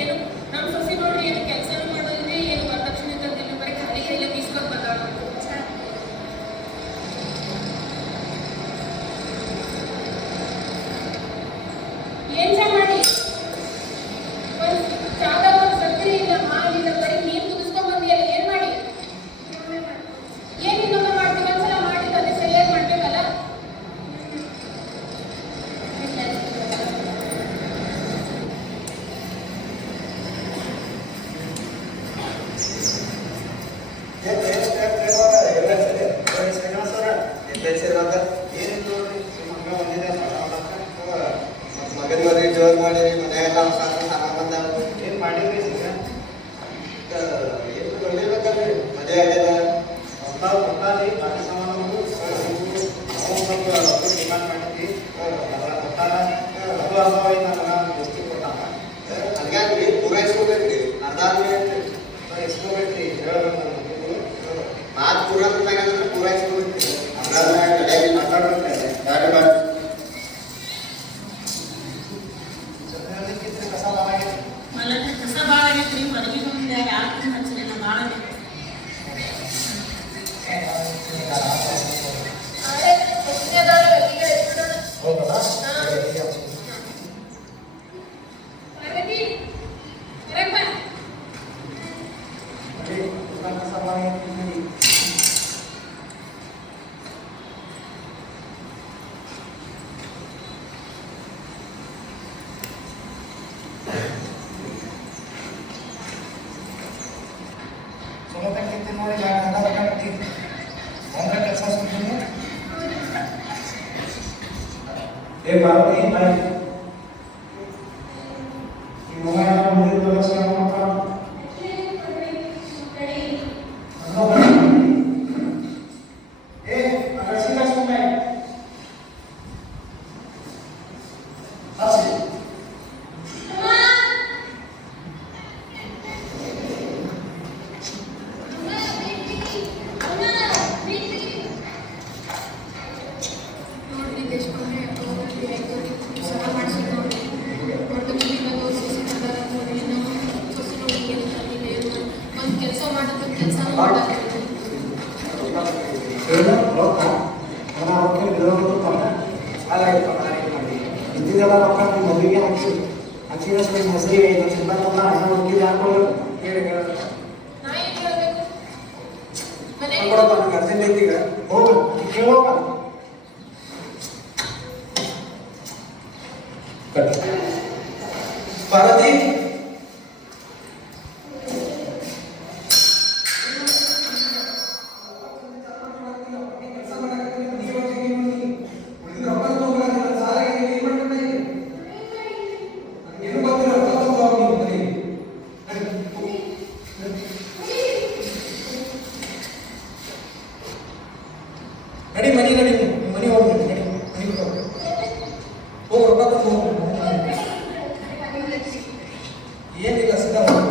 ಏನು ನಮ್ಮ ಸೊಸಿ ನೋಡ್ರಿ, ಏನು ಕೆಲಸನೂ ಮಾಡೋದಿಲ್ಲ, ಏನು ವರದಕ್ಷಿಣೆ ತಂದಿಲ್ಲ, ಬರೀ ಖಾಲಿ ಕೈಲೇ ಬೀಸ್ಕೊಂಡು ಬಂದಾಳ. ಏನ್ ಚಾ ಮಾಡಿ? ಒಂದು ಚಾದಾಗ ಒಂದು ಸಕ್ಕರೆ ಇಲ್ಲ, ಹಾಲಿಲ್ಲ, ಬರೀ ನೀರು ಕುದಿಸ್ಕೊಂಡ್ ಬಂದಿಯಲ್ಲ, ಏನ್ ಮಾಡಿ? ಏನ್ ಇನ್ನೊಮ್ಮೆ ಮಾಡ್ತೀವಿ? ಒಂದ್ಸಲ ಮಾಡಿದ್ದು ಅದೇ ಸರಿಯಾಗಿ ಮಾಡ್ಬೇಕಲ್ಲ. ಮಗನ ಮದುವೆ ಜೋರು ಮಾಡಿರಿ, ಮನೆಯೆಲ್ಲ ಸಾಮಾನು ಬಂದಾವ. ಏನು ಮಾಡಿರಿ ಈಗ? ಏನು ಕೊಡ್ಲೇಬೇಕಲ್ರಿ? ಮದುವೆ ಆಗ್ಯದ ಕೊಟ್ಟಾರಿ ಮನೆ ಸಾಮಾನು ನಾವು ಸ್ವಲ್ಪ ರೊಕ್ಕ ಡಿಮಾಂಡ್ ಮಾಡಿದ್ವಿ, ಅದೆಲ್ಲ ಕೊಟ್ಟಾರ. ಅದು ಅರ್ಧ ನಮ್ಮ ದೋಸ್ತಿ ಕೊಟ್ಟಾನ. ಹಂಗಾಗಿ ಪೂರೈಸ್ಕೋಬೇಕ್ರಿ, ಅರ್ಧ ಇಸ್ಕೋಬೇಕ್ರಿ. ಹೇಳ್ಬೇಕು ಮಾತು ಪೂರೈಸ್ಬೇಕಾದ್ರೆ ಪೂರೈಸ್ಕೋಬೇಕ್ರಿ, ಅರ್ಧ ಮಾತಾಡ್ಬೇಕ್ರಿ. ಯಾರು ಮಾಡಿ ಕಸ ಬಾಳಾಗೈತಿ. ಮಲಕ ಕಸ ಭಾಳ ಆಗೈತ್ರಿ, ಹೊರಗೆ ಬಂದು ಯಾರು ಹಚ್ಚಲಿಲ್ಲ ಭಾಳ ಆಗೈತಿ. ಆದ್ರೆ ಏ ಪಾರ್ವತಿ ಬಾಯ್ ಈ ಮೊಬೈಲ್ ಮುಂದಿನ ತೋರಿಸಿ ಮಾಡ್ತಾ ಏ ಅಗಸಿ ಕಸ್ಕೊಂಡೆ ಹಸಿ ಕೆಲಸ ಮಾಡೋದು ಕೆಲಸ ಮಾಡೋದು ಏನು ರೊಕ್ಕ ನನ್ನ ರೊಕ್ಕ ಬಿಡೋದು ತಮ್ಮ ಹಾಲಾಗಿತ್ತು ಮಾಡಿ ಇದ್ದಿದ್ದೆಲ್ಲ ರೊಕ್ಕ ನಿಮ್ಮ ಮದುವೆಗೆ ಹಾಕಿದ ನಿಮ್ಮ ಹೆಸರಿಗೆ 5 ಲಕ್ಷ ರೂಪಾಯಿ ತಮ್ಮ ಹಣ ಹೋಗಿದ್ದು ಹಾಕೊಳ್ಳೋದು ಹೇಳಿ ನಾ ಏನು ಹೇಳಬೇಕು ಮನೆಗೆ ಕೊಡಪ್ಪ ನನಗೆ ಅರ್ಜೆಂಟ್ ಐತಿ ಈಗ ಹೋಗು ಕೇಳೋಗ ಪಾರ್ವತಿ ನಡಿ ಮನಿ ಹೋಗಿ ನಡಿ ಮನೆಗೆ ಹೋಗು ರೊಕ್ಕ ತಗೊಂಡು ಹೋಗು ಏನಿಲ್ಲ ಸೀದಾ ಹೋಗು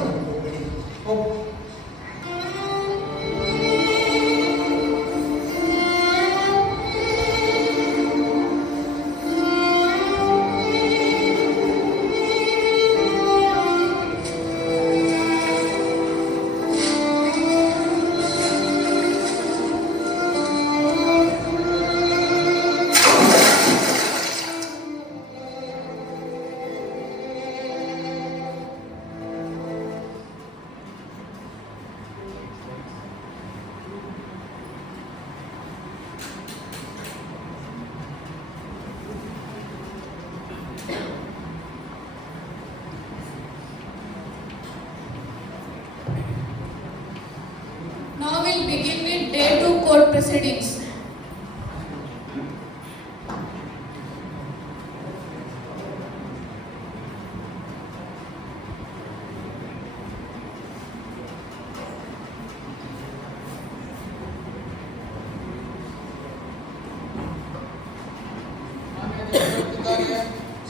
Now we'll begin with day 2 court proceedings.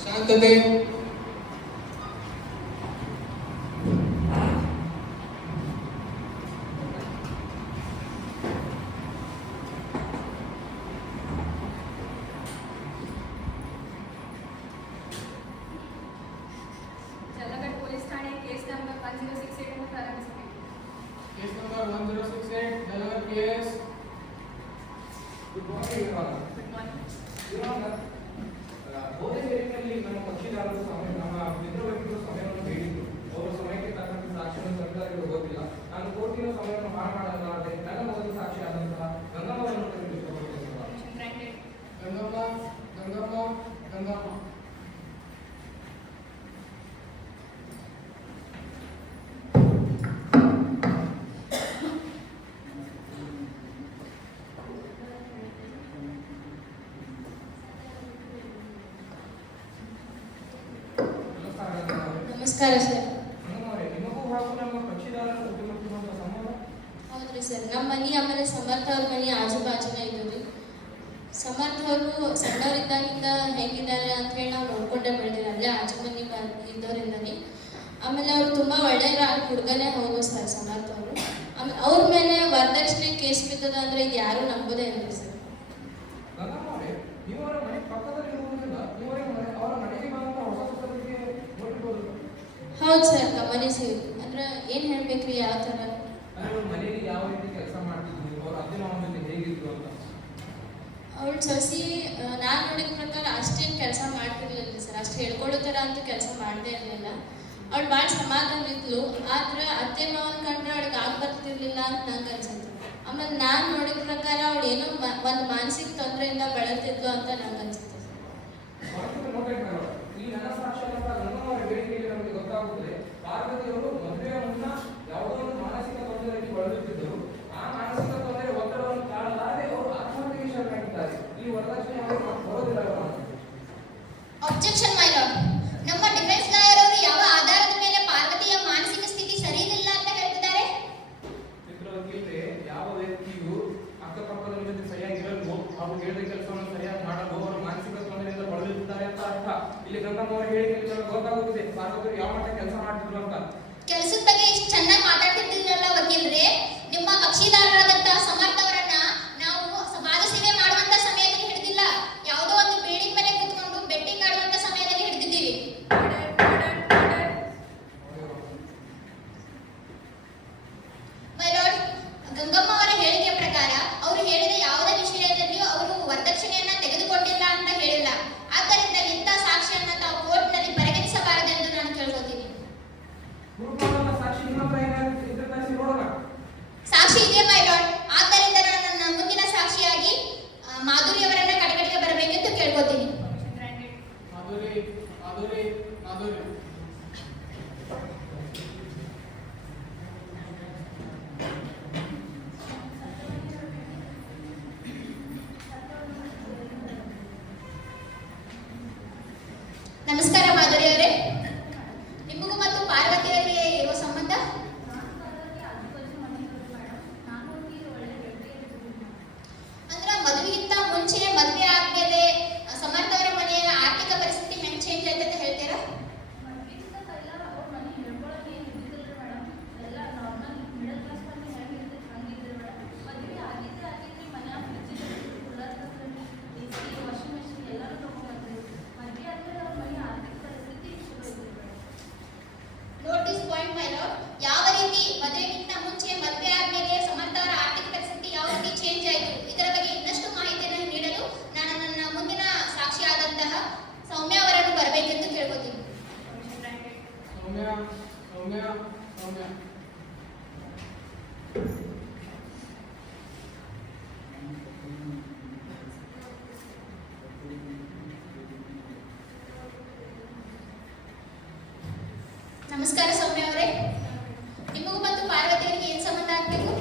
ಶಾಂತತೆ. ಜಲಗಡ್ ಪೊಲೀಸ್ ಠಾಣೆ ಕೇಸ್ ನಂಬರ್ 1068 ಅನ್ನು ಪ್ರಾರಂಭಿಸಬೇಕು. Case number 1068 deliver case. Good morning your honour. Good morning. Your honour, ಬೋಧೆಗೇರಿನಲ್ಲಿ ನಮ್ಮ ಕಕ್ಷಿದಾರರು ನಮ್ಮ ಮಿತ್ರವರ್ಗಗಳು ಸಮಯವನ್ನು ಬೇಡಿದ್ರು. ಅವರು ಸಮಯಕ್ಕೆ ತಕ್ಕಂತೆ ಸಾಕ್ಷಿಯನ್ನು ಸರ್ಕಾರಕ್ಕೆ ಗೊತ್ತಿಲ್ಲ. ನಾನು ಕೋರ್ಟಿನ ಸಮಯವನ್ನು ಮಾಡಲಾರದೆ ನನ್ನ ಮೊದಲ ಸಾಕ್ಷಿಯಾದಂತಹ ಗಂಗಮ್ಮವನ್ನು ಕರೆಯಲು ಇಷ್ಟಪಡುತ್ತೇನೆ. ಗಂಗಮ್ಮ. ನಮಸ್ಕಾರ ಸರ್. ನಿಮಗೂ ಹಾಗೂ ನಮ್ಮ ಕಕ್ಷಿದಾರರ ಕುಟುಂಬಕ್ಕೆ ಸಂಬಂಧ ಹೌದ್ರಿ ಸರ್, ನಮ್ಮ ಮನೆ ಆಮೇಲೆ ಸಮರ್ಥ ಅವ್ರ ಮನೆ ಆಜು ಬಾಜುನ ಇದ್ದೀವಿ. ಸಮರ್ಥ ಅವರು ಸಣ್ಣವರಿದ್ದಾಗಿಂದ ಹೆಂಗಿದ್ದಾರೆ ಅಂತ ಹೇಳಿ ನಾವು ನೋಡ್ಕೊಂಡೇ ಬೆಳೆದಿವಿ. ಅಲ್ಲೇ ಆಜು ಮನೆ ಇದ್ದವರಿಂದನೇ. ಆಮೇಲೆ ಅವ್ರು ತುಂಬ ಒಳ್ಳೆಯ ಹುಡುಗನೇ ಹೌದು ಸರ್ ಸಮರ್ಥ ಅವರು. ಆಮೇಲೆ ಅವ್ರ ಮೇಲೆ ವರದಕ್ಷಿಣೆ ಕೇಸ್ ಬಿದ್ದದ ಅಂದ್ರೆ ಇದು ಯಾರು ನಂಬೋದೇ ಇಲ್ಲ ಸರ್. ಇವರ ಮನೆ ಪಕ್ಕದಲ್ಲಿ ಇರುವುದರಿಂದ ಅವರ ಮನೆಗೆ ಬಂದ ಹೊಸ ಹೊಸದರಿಗೆ ನೋಡಿರ್ಬೋದು. ಹೌದು ಸರ್, ಗಮನಿಸಿ. ಅಂದ್ರೆ ಏನು ಹೇಳ್ಬೇಕ್ರಿ, ಯಾವ ಥರ ಮನೆಯಲ್ಲಿ ಯಾವ ರೀತಿ ಕೆಲಸ ಮಾಡ್ತಿದ್ರು, ಅವ್ರ ಅತ್ತಿನ ಜೊತೆ ಹೇಗಿದ್ರು ಅಂತ. ಅವಳು ಸೊಸಿ ನಾನು ನೋಡಿದ ಪ್ರಕಾರ ಅಷ್ಟೇನು ಕೆಲಸ ಮಾಡ್ತಿರ್ಲಿಲ್ಲ ಸರ್. ಅಷ್ಟು ಹೇಳ್ಕೊಳ್ಳೋ ಥರ ಅಂತೂ ಕೆಲಸ ಮಾಡದೇ ಇರಲಿಲ್ಲ. ಅವಳು ಭಾಳ ಸಮಾಧಾನ ಇದ್ಲು. ಆದ್ರೆ ಅತ್ತೆ ಮಾವನ ಕಂಡ್ರೆ ಅವಳಿಗೆ ಆಗ ಬರ್ತಿರ್ಲಿಲ್ಲ ಅಂತ ನಂಗೆ ಅನ್ಸುತ್ತೆ. ಆಮೇಲೆ ನಾನು ನೋಡಿದ ಪ್ರಕಾರ ಅವಳು ಏನೋ ಒಂದು ಮಾನಸಿಕ ತೊಂದರೆಯಿಂದ ಬೆಳೆತಿದ್ಲು ಅಂತ ನಂಗೆ ಅನ್ಸುತ್ತೆ. ಈ ನನ್ನ ಸಾಕ್ಷಾತ್ ಗಂಗಮ್ಮವರ ಬೇಡಿಕೆಯಲ್ಲಿ ನಮಗೆ ಗೊತ್ತಾಗುತ್ತದೆ, ಪಾರ್ವತಿಯವರು ಮದುವೆಯ ಮುನ್ನ ಯಾವುದೋ ಒಂದು ಮಾನಸಿಕ ತೊಂದರೆಗೆ ಬಳಲುತ್ತಿದ್ದರು. ಆ ಮಾನಸಿಕ ತೊಂದರೆ ಒತ್ತಡವನ್ನು ತಾಳಲಾರದೆ ಅವರು ಆತ್ಮಹತ್ಯೆಗೆ ಶರಣಾಗಿದ್ದಾರೆ. ಈ ವರದಕ್ಷಿಣೆ ಅವರು ಬರೋದಿಲ್ಲ. Objection my lord. ನಮ್ಮ ಡಿಫೆನ್ಸ್ ಲಾಯರ್ ಅವರು ಯಾವ ಆಧಾರದ ಮೇಲೆ ಪಾರ್ವತಿಯ ಮಾನಸಿಕ ಸ್ಥಿತಿ ಸರಿ ಇಲ್ಲ ಅಂತ ಹೇಳ್ತಿದ್ದಾರೆ? ಮಿತ್ರ ವಕೀಲರೇ, ಯಾವ ವ್ಯಕ್ತಿಯು ಅಕ್ಕಪಕ್ಕದ ಜೊತೆ ಸರಿಯಾಗಿರಲು ಹಾಗೂ ಹೇಳಿದ ಕೆಲಸವನ್ನು ಸರಿಯಾಗಿ ಮಾಡಲು ಅವರು ಮಾನಸಿಕ ತೊಂದರೆಯಿಂದ ಬಳಲುತ್ತಿದ್ದಾರೆ ಅಂತ ಅರ್ಥ. ಇಲ್ಲಿ ಗಂಗಮ್ಮ ಅವರ ಹೇಳಿಕೆಯಲ್ಲಿ ಗೊತ್ತಾಗುತ್ತದೆ ಪಾರ್ವತಿ ಯಾವ ಮಟ್ಟ ಕೆಲಸ ಮಾಡ್ತಿದ್ರು ಅಂತ. ಕೆಲಸದ ಬಗ್ಗೆ ಇಷ್ಟು ಚೆನ್ನಾಗಿ ಮಾತಾಡ್ತಿದ್ದೀರಲ್ಲ ವಕೀಲರೇ, ನಿಮ್ಮ ಕಕ್ಷಿದಾರರಾದಂತ ಸಮರ್ಥ ಅವರನ್ನ ನಾವು ಸಮಾಜ ಸೇವೆ ಮಾಡುವಂತ ಸಮಯದಲ್ಲಿ ಹಿಡಿದಿಲ್ಲ, ಯಾವುದೋ ಒಂದು ಬಿಲ್ಡಿಂಗ್ ಮೇಲೆ ಕೂತ್ಕೊಂಡು ಬೆಟ್ಟಿಂಗ್ ಆಡುವಂತ ಸಮಯದಲ್ಲಿ ಹಿಡಿದಿದ್ದೀವಿ. ಮೈ ಲಾರ್ಡ್, ಗಂಗಮ್ಮ ಅವರ ಹೇಳಿಕೆ ಪ್ರಕಾರ ಅವರು ಹೇಳಿದ ಯಾವುದೇ ವಿಷಯದಲ್ಲಿಯೂ ಅವರು ವರದಕ್ಷಿಣೆಯನ್ನ ತೆಗೆದುಕೊಂಡಿಲ್ಲ ಅಂತ ಹೇಳಿಲ್ಲ. ಆದ್ದರಿಂದ ಇಂಥ ಸಾಕ್ಷಿಯನ್ನ ತಾವು ಕೋರ್ಟ್ನಲ್ಲಿ ಪರಿಗಣಿಸಬಾರದೆಂದು ನಾನು ಕೇಳ್ಕೊತೀನಿ. ಗುರುಪಾದನ ಸಾಕ್ಷಿ ನಿಮ್ಮ ಹತ್ರ ಏನಾದ್ರು ಇದ್ರೆ ತರಿಸಿ ನೋಡೋಣ. ಸಾಕ್ಷಿ ಇದೆ ಮೈ ಲಾರ್ಡ್. ಆದ್ದರಿಂದ ನಾನು ನನ್ನ ಮುಂದಿನ ಸಾಕ್ಷಿಯಾಗಿ ಮಾಧುರಿ ಅವರನ್ನ ಕಡೆಗಡೆಗೆ ಬರಬೇಕೆಂದು ಕೇಳ್ಕೊತೀನಿ. ಮಾಧುರಿ ಮಾಧುರಿ ಮಾಧುರಿ ನಮಸ್ಕಾರ ಮಾಧುರಿ ಅವರೇ. ನಿಮಗೂ ಮತ್ತು ಪಾರ್ವತಿ ಅವರಿಗೆ ಇರುವ ಸಂಬಂಧ? ಅಂದ್ರೆ ಮದುವೆಗಿಂತ ಮುಂಚೆ ಮದುವೆ ಆದ್ಮೇಲೆ ಸಮರ್ಥ ಅವರ ಮನೆಯ ಆರ್ಥಿಕ ಪರಿಸ್ಥಿತಿ ಹೆಂಗ್ ಚೇಂಜ್ ಆಯ್ತು ಅಂತ ಹೇಳ್ತೀರಾ? Note this point my lord. ಯಾವ ರೀತಿ ಮದುವೆಗಿಂತ ಮುಂಚೆ ಮದುವೆ ಆದ್ಮೇಲೆ ಸಮರ್ಥ ಅವರ ಆರ್ಥಿಕ ಪರಿಸ್ಥಿತಿ ಯಾವ ರೀತಿ ಚೇಂಜ್ ಆಯಿತು, ಇದರ ಬಗ್ಗೆ ಇನ್ನಷ್ಟು ಮಾಹಿತಿಯನ್ನು ನೀಡಲು ನಾನು ನನ್ನ ಮುಂದಿನ ಸಾಕ್ಷಿಯಾದಂತಹ ಸೌಮ್ಯ ಅವರನ್ನು ಬರಬೇಕೆಂದು ಕೇಳ್ಕೊತೀನಿ. ಸೌಮ್ಯ ಸೌಮ್ಯ ಸೌಮ್ಯ ನಮಸ್ಕಾರ ಸೌಮ್ಯ ಅವರೇ. ನಿಮಗೂ ಮತ್ತು ಪಾರ್ವತಿ ಅವರಿಗೆ ಏನ್ ಸಂಬಂಧ ಆಗ್ಬೇಕು?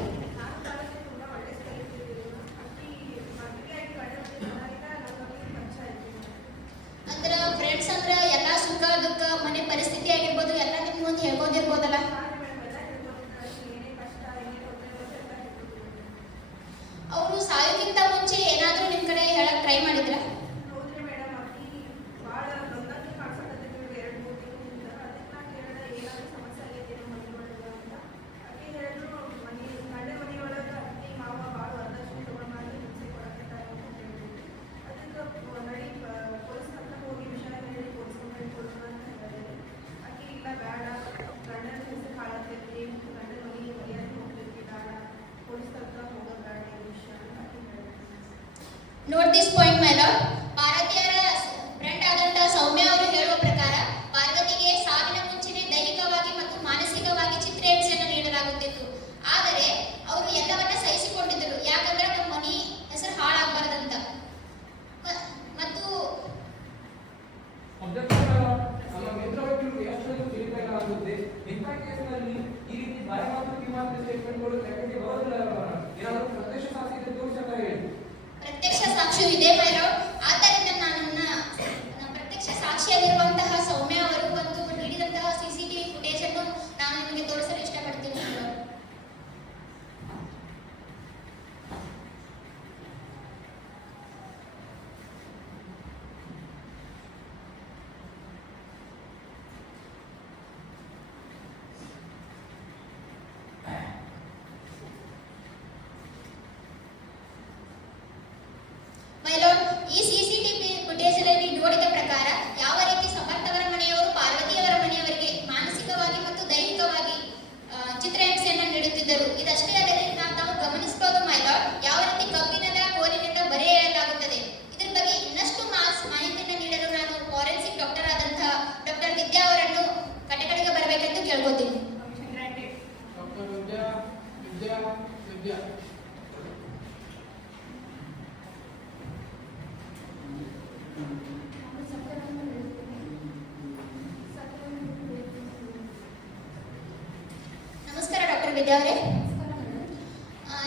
ಅಂದ್ರ ಫ್ರೆಂಡ್ಸ್ ಅಂದ್ರ ಎಲ್ಲಾ ಸುಖ ದುಃಖ ಮನೆ ಪರಿಸ್ಥಿತಿ ಆಗಿರ್ಬೋದು ಎಲ್ಲ ನಿಮ್ ಮುಂದೆ ಹೇಳ್ಬೋದಿರ್ಬೋದಲ್ಲ. ಅವರು ಸಾಯೋಕ್ಕಿಂತ ಮುಂಚೆ ಏನಾದ್ರೂ ನಿಮ್ ಕಡೆ ಹೇಳಕ್ ಟ್ರೈ ಮಾಡಿದ್ರ? Note this point my lord. ಪಾರ್ವತಿಯರ ಫ್ರೆಂಡ್ ಆದಂತ ಸೌಮ್ಯ ಅವರು ಹೇಳುವ ಪ್ರಕಾರ ಪಾರ್ವತಿಗೆ ಸಾವಿನ ಮುಂಚೆನೇ ದೈಹಿಕವಾಗಿ ಮತ್ತು ಮಾನಸಿಕವಾಗಿ ಚಿತ್ರಹಿಂಸೆಯನ್ನು ನೀಡಲಾಗುತ್ತಿತ್ತು. ಆದರೆ ಅವರು ಎಲ್ಲವನ್ನ ಸಹಿಸಿಕೊಂಡಿದ್ದರು, ಯಾಕಂದ್ರೆ ನಮ್ಮ ಮನೆ ಹೆಸರು ಹಾಳಾಗಬಾರದಂತ. ಮತ್ತು ನಮ್ಮ ಮಿತ್ರ ವಕೀಲರು ಎಷ್ಟೊಂದು ತಿಳಿಬೇಕಾಗುತ್ತೆ. ಇಂಥ ಕೇಸ್ನಲ್ಲಿ ಈ ರೀತಿ ಬಾಯಿ ಮಾತು ಕಿಮಾಂತ ಸ್ಟೇಟ್ಮೆಂಟ್ಗಳು ಲೆಕ್ಕಕ್ಕೆ ಬರೋದಿಲ್ಲ. ಏನಾದರೂ ಪ್ರತ್ಯಕ್ಷ ಸಾಕ್ಷಿ ಇದೆ ತೋರಿಸಲ್ಲ ಹೇಳಿ. ಪ್ರತ್ಯಕ್ಷ ಸಾಕ್ಷಿಯು ಇದೆ ಮೈ ಲಾರ್ಡ್. ಆದ್ದರಿಂದ ನನ್ನ ಪ್ರತ್ಯಕ್ಷ ಸಾಕ್ಷಿಯಾಗಿರುವಂತಹ ಸೌಮ್ಯ ಅವರು ಬಂದು ನೀಡಿದಂತಹ CCTV ಫುಟೇಜ್ ಅನ್ನು ನಾನು ನಿಮಗೆ ತೋರಿಸಲು ಇಷ್ಟಪಡ್ತೀನಿ ಮೈ ಲಾರ್ಡ್. ಮೈ ಲಾರ್ಡ್, ಈ CCTV ಫುಟೇಜ್ನಲ್ಲಿ ನೋಡಿದ ಪ್ರಕಾರ ಯಾವ ರೀತಿ ಸಮರ್ಥ ಅವರ ಮನೆಯವರು ಪಾರ್ವತಿಯವರ ಮನೆಯವರಿಗೆ ಮಾನಸಿಕವಾಗಿ ಮತ್ತು ದೈಹಿಕವಾಗಿ ಚಿತ್ರಹಿಂಸೆಯನ್ನು ನೀಡುತ್ತಿದ್ದರು. ಇದಷ್ಟೇ ಅಲ್ಲದೆ ತಾವು ಗಮನಿಸಬಹುದು ಮೈ ಲಾರ್ಡ್, ಯಾವ ರೀತಿ ಕಬ್ಬಿಣದ ಕೋಲಿನಿಂದ ಬರೆ ಎಳೆಯಲಾಗುತ್ತದೆ. ಇದ್ರ ಬಗ್ಗೆ ಇನ್ನಷ್ಟು ಮಾಹಿತಿಯನ್ನು ನೀಡಲು ನಾನು ಫಾರೆನ್ಸಿಕ್ ಡಾಕ್ಟರ್ ಆದಂತಹ ಡಾಕ್ಟರ್ ವಿದ್ಯಾ ಅವರನ್ನು ಕಟಕಡೆಗೆ ಬರಬೇಕೆಂದು ಕೇಳ್ಕೊತೀನಿ. ಡಾಕ್ಟರ್ ವಿದ್ಯಾ ವಿದ್ಯಾ ವಿದ್ಯಾ ನಮಸ್ಕಾರ ಡಾಕ್ಟರ್ ವಿದ್ಯಾ ಅವರೇ.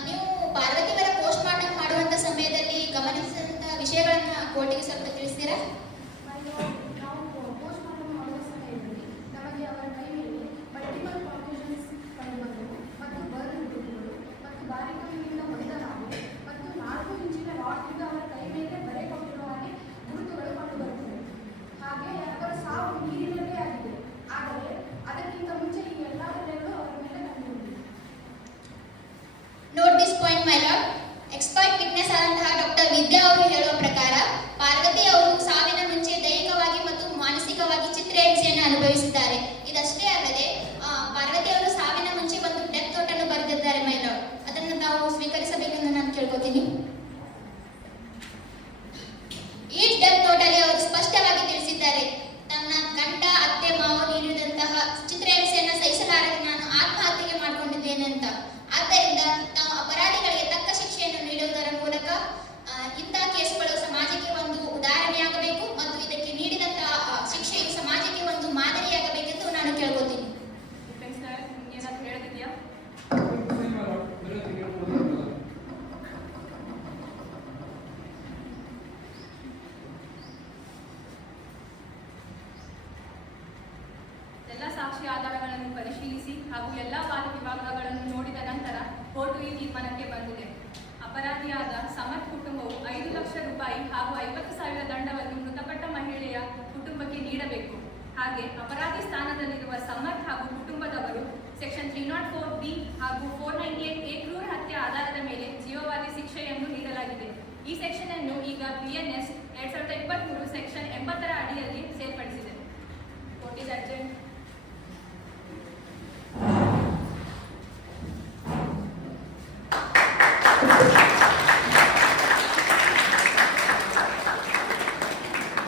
ನೀವು ಪಾರ್ವತಿಯವರ ಪೋಸ್ಟ್ ಮಾರ್ಟಮ್ ಮಾಡುವಂತ ಸಮಯದಲ್ಲಿ ಗಮನಿಸಿದಂತಹ ವಿಷಯಗಳನ್ನ ಕೋರ್ಟಿಗೆ ಸ್ವಲ್ಪ ತಿಳಿಸ್ತೀರಾ? ಎಲ್ಲ ಸಾಕ್ಷಿ ಆಧಾರಗಳನ್ನು ಪರಿಶೀಲಿಸಿ ಹಾಗೂ ಎಲ್ಲ ವಾದ ವಿಭಾಗಗಳನ್ನು ನೋಡಿದ ನಂತರ ಕೋರ್ಟು ಈ ತೀರ್ಮಾನಕ್ಕೆ ಬಂದಿದೆ. ಅಪರಾಧಿಯಾದ ಸಮರ್ಥ್ ಕುಟುಂಬವು 5 ಲಕ್ಷ ರೂಪಾಯಿ ಹಾಗೂ 50,000 ದಂಡವನ್ನು ಮೃತಪಟ್ಟ ಮಹಿಳೆಯ ಕುಟುಂಬಕ್ಕೆ ನೀಡಬೇಕು. ಹಾಗೆ ಅಪರಾಧಿ ಸ್ಥಾನದಲ್ಲಿರುವ ಸಮರ್ಥ್ ಹಾಗೂ ಕುಟುಂಬದವರು ಸೆಕ್ಷನ್ 304B ಹಾಗೂ 498A ಕ್ರೂರ ಹತ್ಯೆ ಆಧಾರದ ಮೇಲೆ ಜೀವಾವಧಿ ಶಿಕ್ಷೆಯನ್ನು ನೀಡಲಾಗಿದೆ. ಈ ಸೆಕ್ಷನ್ ಅನ್ನು ಈಗ BNS 2005